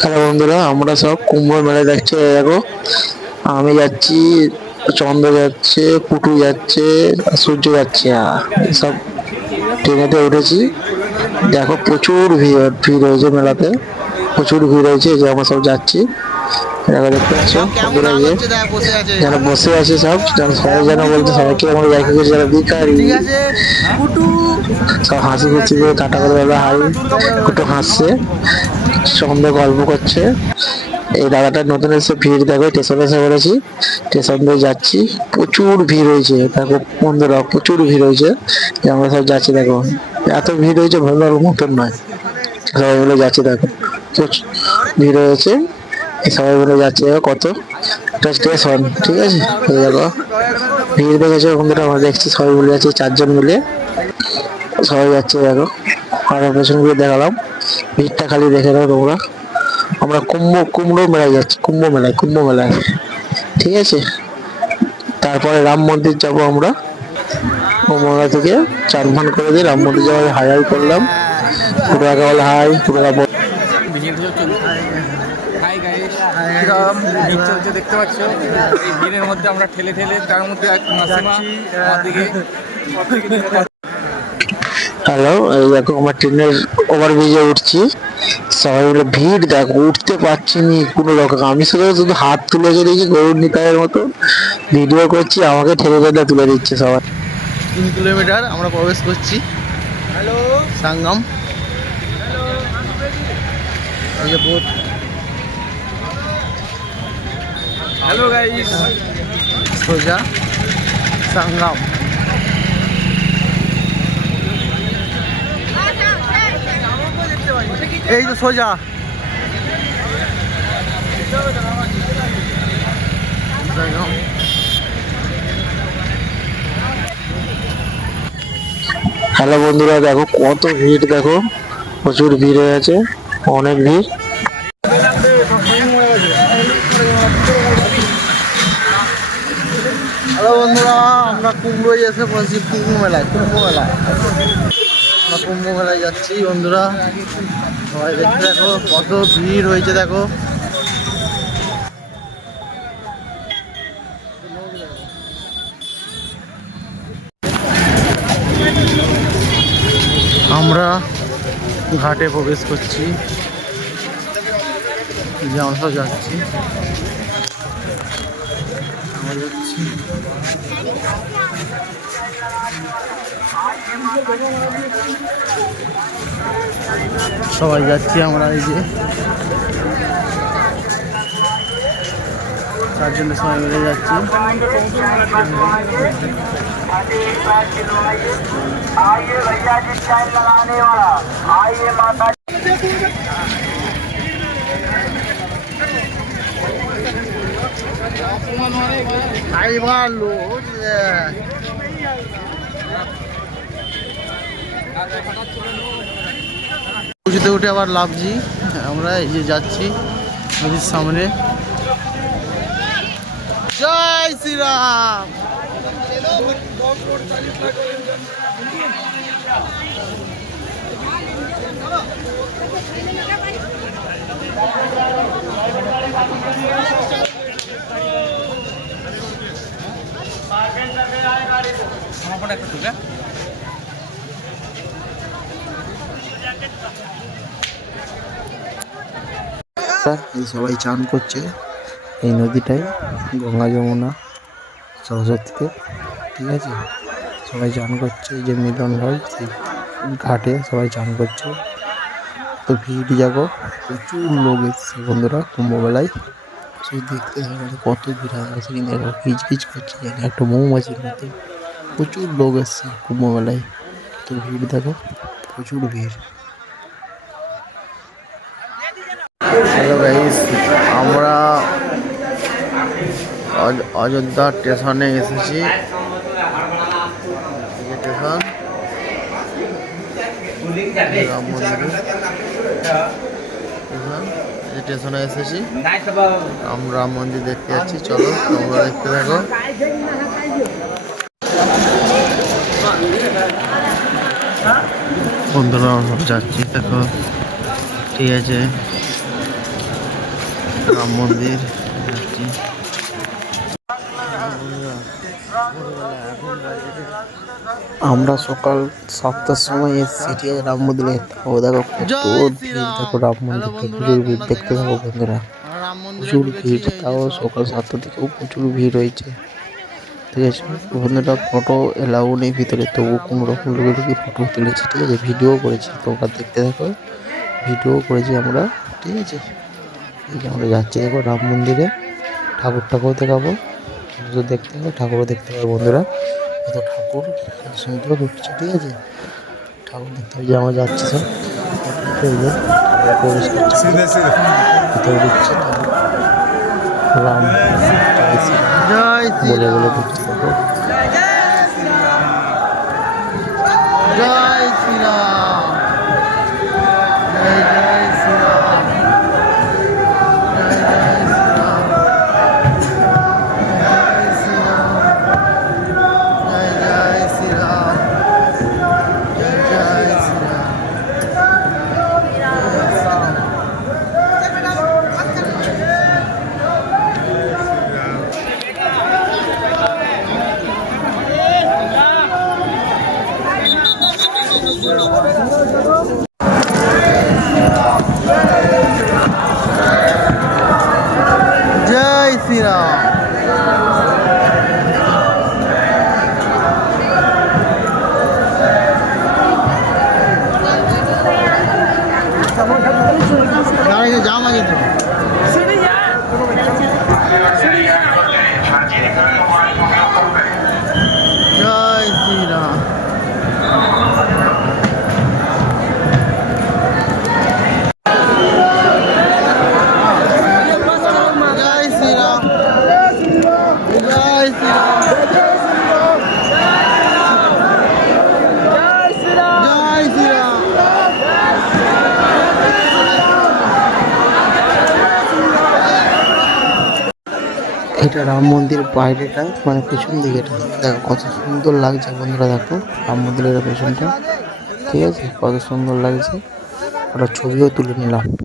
Hello বন্ধুরা, আমরা সব কুম্ভ মেলায় যাচ্ছি। দেখো, আমি যাচ্ছি, চন্দ্র যাচ্ছে, পুটু যাচ্ছে, সূর্য যাচ্ছে, সব ট্রেনেতে উঠেছি। দেখো, প্রচুর ভিড় ভিড় হয়েছে মেলাতে, প্রচুর ভিড় হয়েছে। যে আমরা সব যাচ্ছি, দেখো, দেখতে পাচ্ছ সব কেমন বন্ধুরা, নাচ যে হচ্ছে দেখ বসে আছে। যারা বসে আছে সব, সবাই যেন পুটি বলতে, দিব সবাইকে আমরা দেখে গেছি যারা ভিখারি, ঠিক আছে পুটু সব হাসি ঠিক খুশি আছে। করে টাটা করে দাদা হাই, একটু হাসছে, সঙ্গে গল্প করছে। এই দাদাটা নতুন এসে, ভিড় দেখো, স্টেশনে এসে পড়েছি, স্টেশন দিয়ে যাচ্ছি, প্রচুর ভিড় হয়েছে। দেখো বন্ধুরা, প্রচুর ভিড় হয়েছে, যে আমরা সব যাচ্ছি। দেখো, এত ভিড় হয়েছে ভাবার মতন নয়। সবাই মিলে যাচ্ছি, দেখো প্রচুর ভিড় হয়েছে, সবাই মিলে যাচ্ছে। দেখো কত একটা স্টেশন, ঠিক আছে। এই দেখো, ভিড় দেখেছো বন্ধুরা, আমরা দেখছি সবাই মিলে যাচ্ছি, 4 জন মিলে সবাই যাচ্ছে। দেখো, আর পেছন ঘুরে দেখালাম, ভিড়টা খালি দেখে নাও তোমরা। আমরা কুম্ভ মেলায় যাচ্ছি, কুম্ভ মেলায়, ঠিক আছে। তারপরে রাম মন্দির যাব আমরা, কুম্ভ মেলা থেকে চান ফান করে দিয়ে রাম মন্দির যাওয়ার হাই হাই করলাম। পুরো একা বলে হাই, পুরো হাই গাইস, ভিড় চলছে দেখতে পাচ্ছ। এই ভিড়ের মধ্যে আমরা ঠেলে ঠেলে, তার মধ্যে এক মাসিমা আমার দিকে হ্যালো। এই দেখো, আমরা ট্রেনের ওভারব্রিজে উঠছি, সবাই মিলে ভিড় দেখো, উঠতে পারছি নি কোনো রকম। আমি শুধু শুধু হাত তুলে চলেছি গরুর নিতাইয়ের মতো, ভিডিও করছি, আমাকে ঠেলে ঠেলে তুলে দিচ্ছে সবাই। 3 কিলোমিটার আমরা প্রবেশ করছি। হ্যালো সাঙ্গম, এই যে বোট। হ্যালো গাইস, সোজা সাঙ্গম। এই তো সোজা। সাঙ্গম। হ্যালো বন্ধুরা, দেখো কত ভিড়, দেখো প্রচুর ভিড় হয়ে আছে, অনেক ভিড়। হ্যালো বন্ধুরা, আমরা কুম্ভই এসে পড়েছি, কুম্ভ মেলায়। আমরা কুম্ভ মেলায় যাচ্ছি বন্ধুরা, সবাই দেখতে দেখো কত ভিড় হয়েছে। দেখো আমরা ঘাটে প্রবেশ করছি, যে আমরা সব যাচ্ছি, আমরা যাচ্ছি। সবাই যাচ্ছি আমরা, এই যে 4 জন সবাই মিলে যাচ্ছি। উঁচুতে উঠে আবার লাভজি, আমরা এই যে যাচ্ছি নদীর সামনে। জয় শ্রীরাম। আমার ফোনে একটা ঢুকে এই সবাই চান করছে এই নদীটায়, গঙ্গা যমুনা সরস্বতীতে, ঠিক আছে। সবাই চান করছে, এই যে মিলন হয় সেই ঘাটে সবাই চান করছে। তো ভিড় যাবো, প্রচুর লোক এসছে বন্ধুরা কুম্ভমেলায়। সেই দেখতে হবে কত ভিড় আছে, সেখানে কিচ কিচ করছে যেন একটা মৌমাছির মতো। প্রচুর লোক এসছে কুম্ভমেলায়, তো ভিড় দেখো, প্রচুর ভিড়। হ্যালো গাইস, আমরা অযোধ্যা স্টেশনে এসেছি। স্টেশন রাম মন্দিরে, স্টেশনে এসেছি, আমরা রাম মন্দির দেখতে যাচ্ছি। চলো তোমরা দেখতে থাকো। বন্ধুরা আমরা যাচ্ছি, দেখো, ঠিক আছে। রাম মন্দির যাচ্ছি। আমরা সকাল 7টার সময় এসেছি, ঠিক আছে, রাম মন্দিরে। ও দেখো কত ভিড়, দেখো রাম মন্দিরটা প্রচুর ভিড়, দেখতে থাকো বন্ধুরা, প্রচুর ভিড়। তাও সকাল 7টা থেকেও প্রচুর ভিড় হয়েছে, ঠিক আছে বন্ধুরা। ফটো এলাও নেই ভিতরে, তবু কোনো রকম লুকিয়ে লুকিয়ে ফটো তুলেছি, ঠিক আছে, ভিডিও করেছি, তোমরা দেখতে থাকো, ভিডিও করেছি আমরা, ঠিক আছে। এই যে আমরা যাচ্ছি দেখো রাম মন্দিরে, ঠাকুরটাকেও দেখাবো, শুধু দেখতে হবে, ঠাকুরও দেখতে হবে বন্ধুরা। কত ঠাকুর সমুদ্র ঢুকছে, ঠিক আছে, ঠাকুর দেখতে হবে। যে আমরা যাচ্ছি সব প্রবেশ করছে, ভিতরে ঢুকছে রাম বলে বলে ঢুকছে দেখো। জয় শ্রীরাম, জয় জয় শ্রীরাম, জয় জয় শ্রীরাম, জয় জয় শ্রীরাম, জয় জয় শ্রীরাম। জয় শ্রীরাম। জামা কিন্তু জয় শ্রীরাম। জয় শ্রীরাম, জয় শ্রীরাম, জয় শ্রীরাম। এটা রাম মন্দির বাইরেটা, মানে পেছন দিকেটা দেখো কত সুন্দর লাগছে বন্ধুরা। দেখো রাম মন্দিরের পেছনটা, ঠিক আছে, কত সুন্দর লাগছে। ওটা ছবিও তুলে নিলাম।